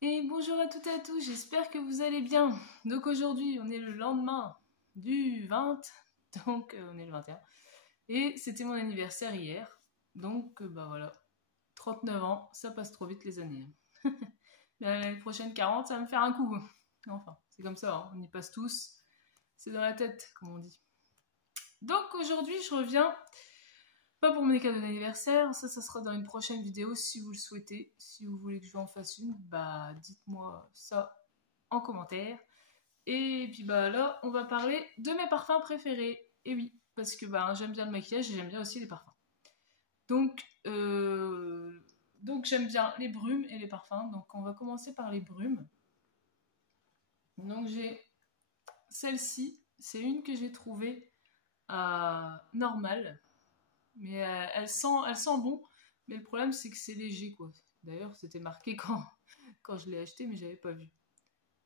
Et bonjour à toutes et à tous, j'espère que vous allez bien. Donc aujourd'hui, on est le lendemain du 20, donc on est le 21. Et c'était mon anniversaire hier, donc bah voilà, 39 ans, ça passe trop vite les années. L'année prochaine 40, ça va me faire un coup. Enfin, c'est comme ça, hein, on y passe tous, c'est dans la tête, comme on dit. Donc aujourd'hui, je reviens, pas pour mes cadeaux d'anniversaire, ça sera dans une prochaine vidéo si vous le souhaitez. Si vous voulez que je en fasse une, bah dites-moi ça en commentaire. Et puis bah là, on va parler de mes parfums préférés. Et oui, parce que bah j'aime bien le maquillage et j'aime bien aussi les parfums. Donc j'aime bien les brumes et les parfums. Donc on va commencer par les brumes. Donc j'ai celle-ci, c'est une que j'ai trouvée normale. Mais elle sent bon. Mais le problème, c'est que c'est léger, quoi. D'ailleurs, c'était marqué quand je l'ai acheté, mais j'avais pas vu.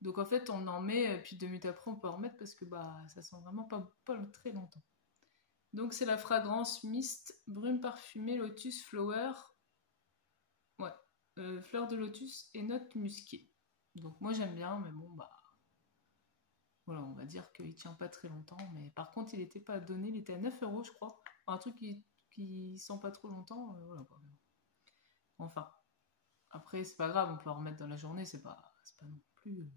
Donc en fait, on en met, puis 2 minutes après, on peut en remettre parce que bah ça sent vraiment pas très longtemps. Donc c'est la fragrance Mist Brume Parfumée Lotus Flower. Ouais, fleur de lotus et notes musquées. Donc moi j'aime bien, mais bon bah voilà, on va dire qu'il tient pas très longtemps. Mais par contre, il était pas donné, il était à 9 € je crois. Enfin, un truc qui sent pas trop longtemps, voilà quoi. Enfin, après c'est pas grave, on peut en remettre dans la journée, c'est pas non plus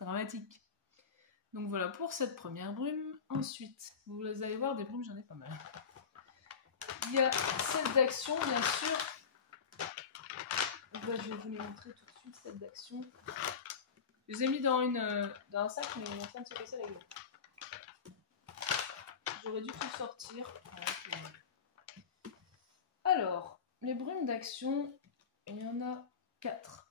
dramatique. Donc voilà pour cette première brume. Ensuite, vous allez voir, des brumes, j'en ai pas mal. Il y a celle d'Action, bien sûr. Bah, je vais vous les montrer tout de suite, celle d'Action. Je les ai mis dans un sac, mais on est en train de se casser la gueule. J'aurais dû tout sortir. Alors, les brumes d'Action, il y en a 4.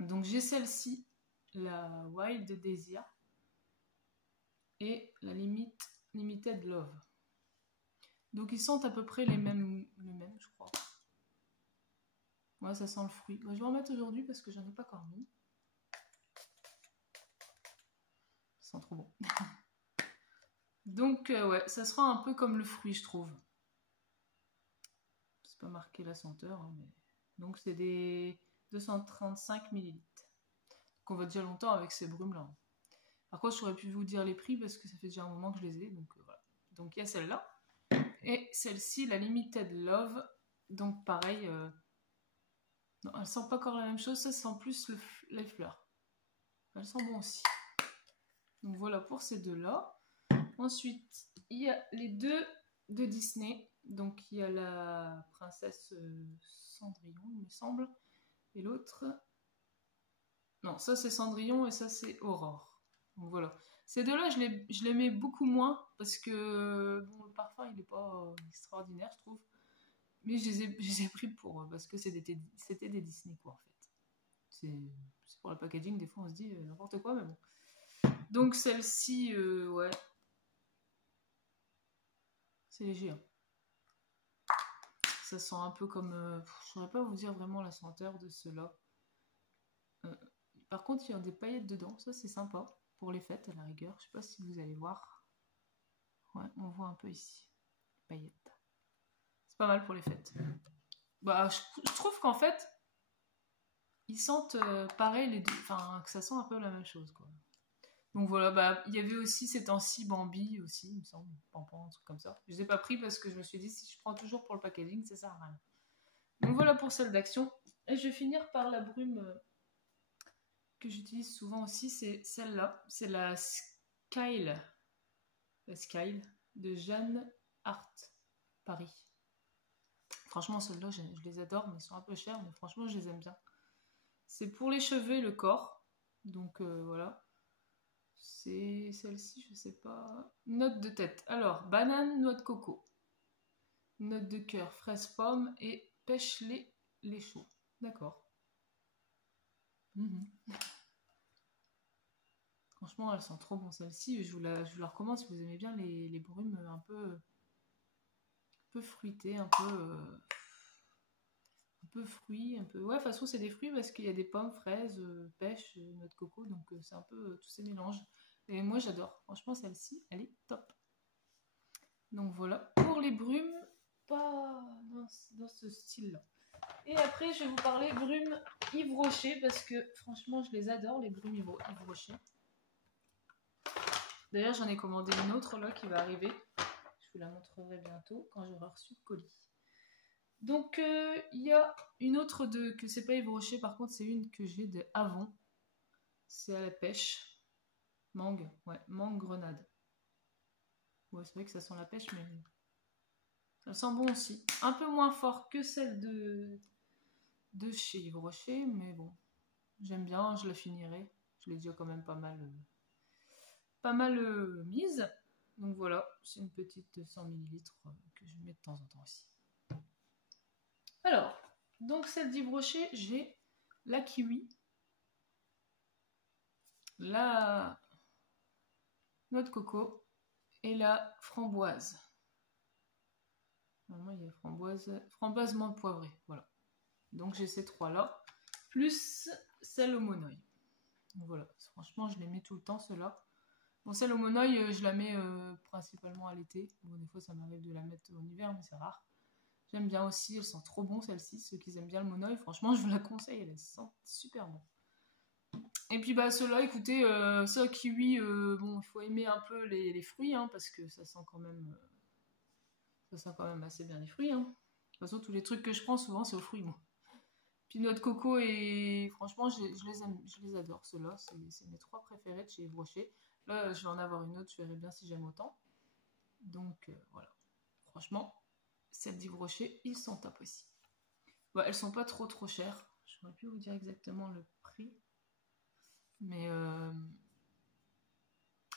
Donc j'ai celle-ci, la Wild Desire, et la Limited Love. Donc ils sentent à peu près les mêmes, je crois. Ouais, ça sent le fruit. Bah, je vais en mettre aujourd'hui parce que j'en ai pas encore mis. Ça sent trop bon. Donc ouais, ça sera un peu comme le fruit, je trouve. C'est pas marqué la senteur, hein, mais... Donc c'est des 235 ml. Donc on va déjà longtemps avec ces brumes-là. Par contre, j'aurais pu vous dire les prix parce que ça fait déjà un moment que je les ai. Donc voilà. Donc il y a celle-là. Et celle-ci, la Limited Love. Donc pareil, non, elle sent pas encore la même chose, ça sent plus les fleurs. Elle sent bon aussi. Donc voilà pour ces deux-là. Ensuite, il y a les deux de Disney. Donc il y a la princesse Cendrillon, il me semble. Et l'autre... Non, ça c'est Cendrillon et ça c'est Aurore. Donc voilà. Ces deux-là, je les mets beaucoup moins parce que bon, le parfum, il n'est pas extraordinaire, je trouve. Mais je les ai pris parce que c'était des Disney, quoi, en fait. C'est pour le packaging, des fois on se dit n'importe quoi, mais bon. Donc celle-ci, ouais. C'est léger, hein. Ça sent un peu comme... je ne saurais pas vous dire vraiment la senteur de ceux-là. Par contre, il y a des paillettes dedans, ça c'est sympa. Pour les fêtes, à la rigueur. Je sais pas si vous allez voir. Ouais, on voit un peu ici. Paillettes. C'est pas mal pour les fêtes. Bah, je trouve qu'en fait, ils sentent pareil les deux. Enfin, que ça sent un peu la même chose, quoi. Donc voilà, bah, il y avait aussi ces temps-ci Bambi aussi, il me semble. Pampan, un truc comme ça. Je les ai pas pris parce que je me suis dit, si je prends toujours pour le packaging, ça sert à rien. Donc voilà pour celle d'Action. Et je vais finir par la brume que j'utilise souvent aussi, c'est celle-là. C'est la Skyle. La Skyle de Jeanne Hart Paris. Franchement, celles-là, je les adore, mais ils sont un peu chers, mais franchement, je les aime bien. C'est pour les cheveux et le corps. Donc voilà. C'est celle-ci, je sais pas. Note de tête. Alors, banane, noix de coco. Note de cœur, fraise pomme et pêche les chauds. D'accord. Franchement, elle sent trop bon celle-ci. Je vous la recommande si vous aimez bien les brumes un peu fruitées, un peu fruits, un peu... Ouais, de toute façon, c'est des fruits parce qu'il y a des pommes, fraises, pêche, noix de coco, donc c'est un peu tous ces mélanges. Et moi, j'adore. Franchement, celle-ci, elle est top. Donc voilà. Pour les brumes, pas dans ce style-là. Et après, je vais vous parler brume Yves Rocher parce que franchement, je les adore, les brumes Yves Rocher. D'ailleurs, j'en ai commandé une autre là qui va arriver. Je vous la montrerai bientôt quand j'aurai reçu le colis. Donc, il y a une autre que c'est pas Yves Rocher, par contre, c'est une que j'ai de Avon. C'est à la pêche. Mangue, ouais, mangue grenade. Ouais, c'est vrai que ça sent la pêche, mais ça sent bon aussi. Un peu moins fort que celle de chez Yves Rocher, mais bon, j'aime bien, je la finirai. Je l'ai déjà quand même pas mal mise. Donc voilà, c'est une petite 100 ml que je mets de temps en temps aussi. Alors, donc celle d'Yves Rocher, j'ai la kiwi, la noix de coco et la framboise. Normalement, il y a framboise menthe poivrée, voilà. Donc j'ai ces trois-là, plus celle au monoeil. Donc voilà, franchement, je les mets tout le temps, ceux-là. Bon, celle au monoeil, je la mets principalement à l'été. Bon, des fois, ça m'arrive de la mettre en hiver, mais c'est rare. J'aime bien aussi, elles sont trop bon celles-ci. Ceux qui aiment bien le monoeil, franchement, je vous la conseille, elles sentent super bon. Et puis, bah, ceux-là, écoutez, ceux kiwi, bon, il faut aimer un peu les fruits, hein, parce que ça sent quand même assez bien les fruits. Hein. De toute façon, tous les trucs que je prends, souvent, c'est aux fruits, moi. Puis noix de coco, et franchement, je les aime, je les adore, ceux-là. C'est mes trois préférés de chez Yves Rocher. Là, je vais en avoir une autre, je verrai bien si j'aime autant. Donc, voilà. Franchement, celles d'Yves Rocher, ils sont top aussi. Bon, elles sont pas trop chères. Je n'aurais pu vous dire exactement le prix. Mais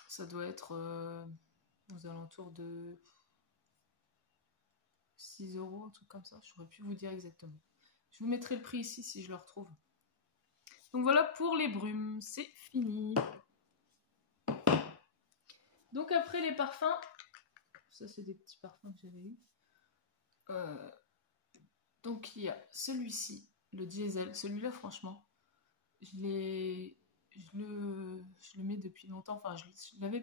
ça doit être aux alentours de 6 €, un truc comme ça. Je n'aurais pu vous dire exactement. Je vous mettrai le prix ici si je le retrouve. Donc voilà pour les brumes, c'est fini. Donc après les parfums, ça c'est des petits parfums que j'avais eu. Donc il y a celui-ci, le diesel. Celui-là franchement, je le mets depuis longtemps. Enfin je l'avais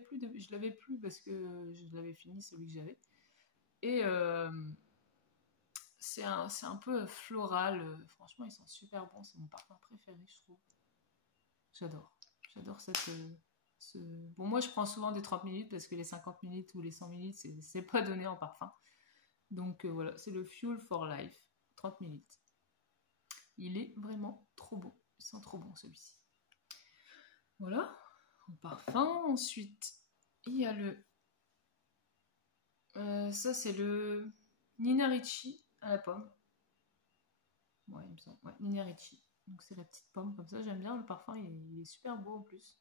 plus parce que je l'avais fini celui que j'avais. Et c'est un peu floral. Franchement, ils sont super bons. C'est mon parfum préféré, je trouve. J'adore cette... Bon, moi, je prends souvent des 30 ml parce que les 50 ml ou les 100 ml, c'est pas donné en parfum. Donc voilà, c'est le Fuel for Life, 30 ml. Il est vraiment trop bon. Il sent trop bon, celui-ci. Voilà, en parfum. Ensuite, il y a le... ça, c'est le Nina Ricci à la pomme. Ouais, il me semble. Ouais, Nina Ricci. Donc c'est la petite pomme comme ça. J'aime bien le parfum. Il est super beau en plus.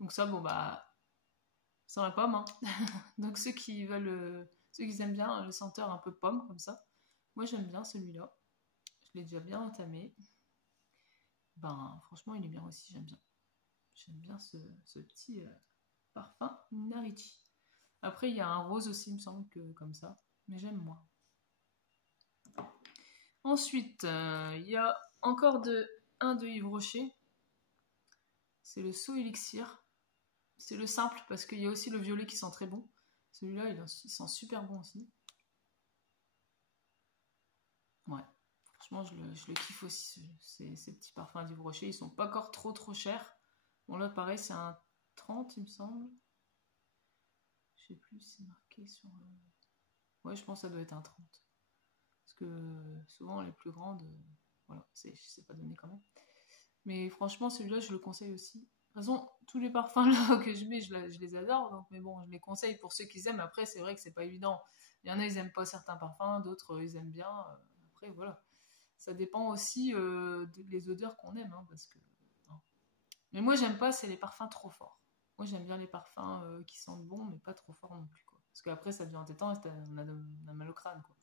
Donc ça, bon bah... sans la pomme. Hein. Donc ceux qui aiment bien le senteur un peu pomme comme ça. Moi, j'aime bien celui-là. Je l'ai déjà bien entamé. Ben, franchement, il est bien aussi. J'aime bien. J'aime bien ce petit parfum Nina Ricci. Après, il y a un rose aussi, il me semble, que comme ça. Mais j'aime moins. Ensuite, il y a encore un de Yves Rocher. C'est le So Elixir. C'est le simple parce qu'il y a aussi le violet qui sent très bon. Celui-là, il sent super bon aussi. Ouais. Franchement, je le kiffe aussi, ces petits parfums d'Yves Rocher. Ils sont pas encore trop chers. Bon, là, pareil, c'est un 30, il me semble. Je sais plus, c'est marqué sur... Ouais, je pense que ça doit être un 30. Parce que souvent, les plus grandes, voilà, c'est pas donné quand même. Mais franchement, celui-là, je le conseille aussi. De toute façon, tous les parfums là que je mets, je les adore. Donc, mais bon, je les conseille pour ceux qui aiment. Après, c'est vrai que c'est pas évident. Il y en a, ils aiment pas certains parfums, d'autres, ils aiment bien. Après, voilà. Ça dépend aussi des odeurs qu'on aime. Hein, parce que, hein. Mais moi, j'aime pas, c'est les parfums trop forts. Moi, j'aime bien les parfums qui sentent bon, mais pas trop forts non plus. Quoi. Parce qu'après, ça devient entêtant et on a mal au crâne. Quoi.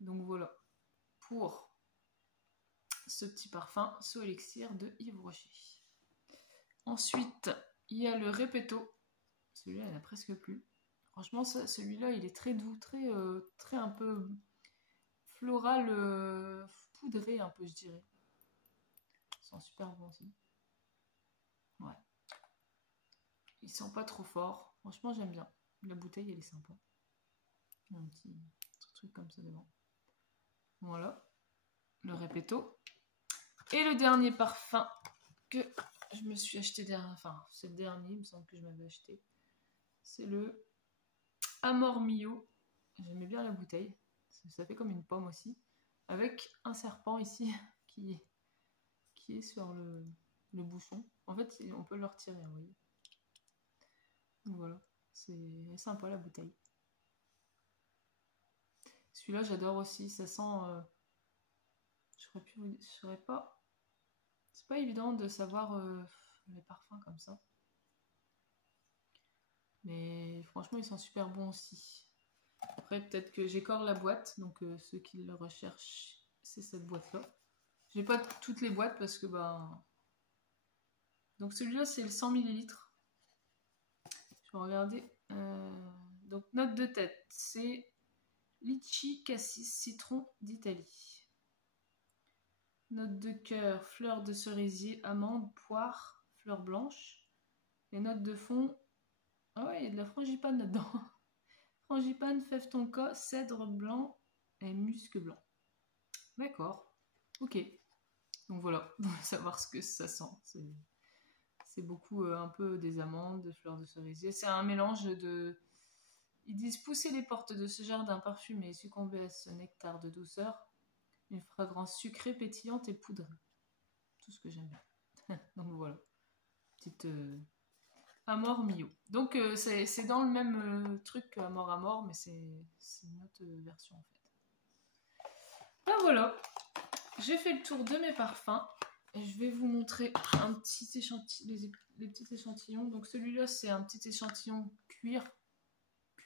Donc voilà. Pour ce petit parfum So Elixir de Yves Rocher. Ensuite, il y a le Repetto. Celui-là, il n'y en a presque plus. Franchement, celui-là, il est très doux, très un peu floral, poudré un peu, je dirais. Il sent super bon aussi. Ouais. Il sent pas trop fort. Franchement, j'aime bien. La bouteille, elle est sympa. Il y a un petit truc comme ça devant. Voilà, le Repetto. Et le dernier parfum que je me suis acheté dernier, enfin c'est le dernier, il me semble que je m'avais acheté. C'est le Amor Mio. J'aimais bien la bouteille. Ça fait comme une pomme aussi. Avec un serpent ici qui est sur le bouchon. En fait, on peut le retirer, vous voyez. Donc voilà, c'est sympa la bouteille. Celui-là, j'adore aussi. Ça sent... je saurais pas... C'est pas évident de savoir les parfums comme ça. Mais franchement, ils sont super bons aussi. Après, peut-être que j'écore la boîte. Donc, ceux qui le recherchent, c'est cette boîte-là. J'ai pas toutes les boîtes parce que... bah. Donc, celui-là, c'est le 100 ml. Je vais regarder. Donc, note de tête. C'est litchi, cassis, citron d'Italie. Note de cœur, fleur de cerisier, amande, poire, fleur blanche. Les notes de fond... Ah ouais, il y a de la frangipane là-dedans. Frangipane, fève tonka, cèdre blanc et musc blanc. D'accord. Ok. Donc voilà, pour savoir ce que ça sent. C'est beaucoup un peu des amandes, de fleurs de cerisier. C'est un mélange de... Ils disent pousser les portes de ce jardin parfumé et succomber à ce nectar de douceur. Une fragrance sucrée, pétillante et poudrée. Tout ce que j'aime bien. Donc voilà. Petite... Amor Mio. Donc c'est dans le même truc que Amor Amor, mais c'est une autre version en fait. Ben voilà, j'ai fait le tour de mes parfums. Et je vais vous montrer un petit échantillon, les petits échantillons. Donc celui-là, c'est un petit échantillon cuir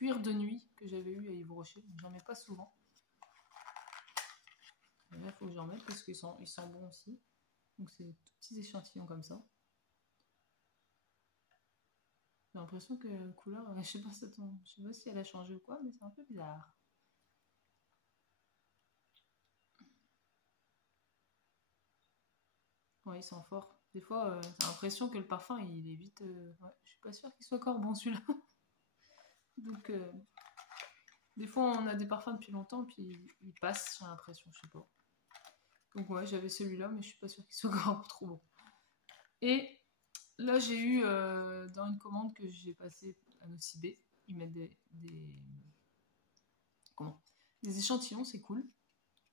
de nuit que j'avais eu à Yves Rocher. J'en mets pas souvent. Là, il faut que j'en mette parce qu'ils sont bons aussi. Donc c'est des tout petits échantillons comme ça. J'ai l'impression que la couleur, je sais pas si elle a changé ou quoi, mais c'est un peu bizarre. Ouais, il sent fort. Des fois, t'as l'impression que le parfum, il est vite... Ouais, je suis pas sûre qu'il soit encore bon celui-là. Donc, des fois, on a des parfums depuis longtemps, puis il passe, j'ai l'impression, je sais pas. Donc ouais, j'avais celui-là, mais je suis pas sûre qu'il soit encore trop bon. Et là, j'ai eu, dans une commande que j'ai passée à Nocibé, ils mettent des échantillons, c'est cool.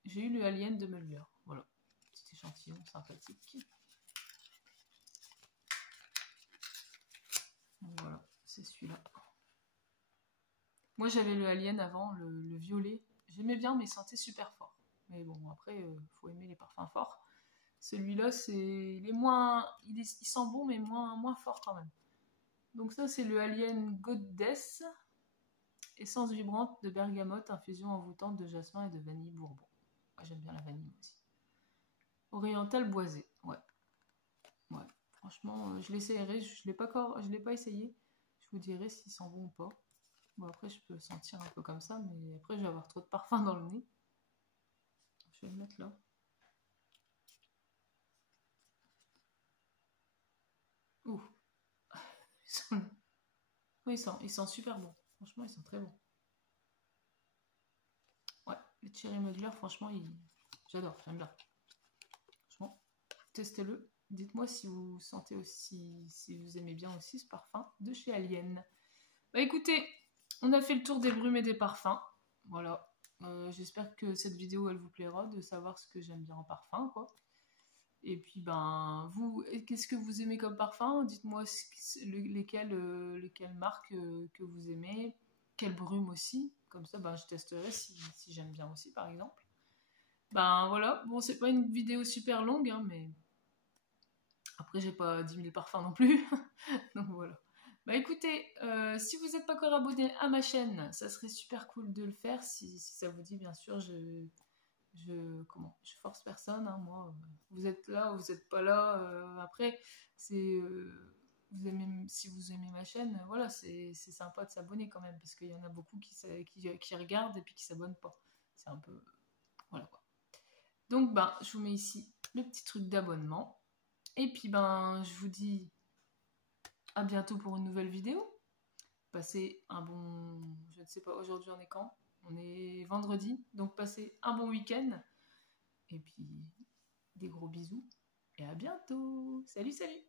J'ai eu le Alien de Mulder, voilà. Petit échantillon sympathique. Donc voilà, c'est celui-là. Moi, j'avais le Alien avant, le violet. J'aimais bien, mais il sentait super fort. Mais bon, après, faut aimer les parfums forts. Celui-là, il sent bon, mais moins fort quand même. Donc ça, c'est le Alien Goddess. Essence vibrante de bergamote, infusion envoûtante de jasmin et de vanille bourbon. Moi, j'aime bien la vanille aussi. Oriental boisé, ouais. Ouais, franchement, je l'essayerai. Je l'ai pas essayé. Je vous dirai s'il sent bon ou pas. Bon, après, je peux sentir un peu comme ça, mais après, je vais avoir trop de parfum dans le nez. Je vais le mettre là. Ouh. Oui, il sent super bon. Franchement, il sent très bon. Ouais, le Cherry Mugler, franchement, j'adore, j'aime bien. Franchement, testez-le. Dites-moi si vous sentez aussi, si vous aimez bien aussi ce parfum de chez Alien. Bah écoutez, on a fait le tour des brumes et des parfums. Voilà. J'espère que cette vidéo, elle vous plaira, de savoir ce que j'aime bien en parfum, quoi. Et puis, ben, vous, qu'est-ce que vous aimez comme parfum? Dites-moi lesquelles marques que vous aimez, quelles brumes aussi. Comme ça, ben, je testerai si j'aime bien aussi, par exemple. Ben voilà, bon, c'est pas une vidéo super longue, hein, mais après, j'ai pas 10 000 parfums non plus. Donc voilà. Bah écoutez, si vous n'êtes pas encore abonné à ma chaîne, ça serait super cool de le faire. Si ça vous dit, bien sûr, je force personne, hein, moi. Vous êtes là, vous n'êtes pas là. Après, si vous aimez ma chaîne, voilà, c'est sympa de s'abonner quand même, parce qu'il y en a beaucoup qui regardent et puis qui s'abonnent pas. C'est un peu... Voilà quoi. Donc, ben, je vous mets ici le petit truc d'abonnement. Et puis, ben, je vous dis à bientôt pour une nouvelle vidéo. Passez un bon... Je ne sais pas, aujourd'hui on est quand? On est vendredi. Donc, passez un bon week-end. Et puis, des gros bisous et à bientôt. Salut, salut!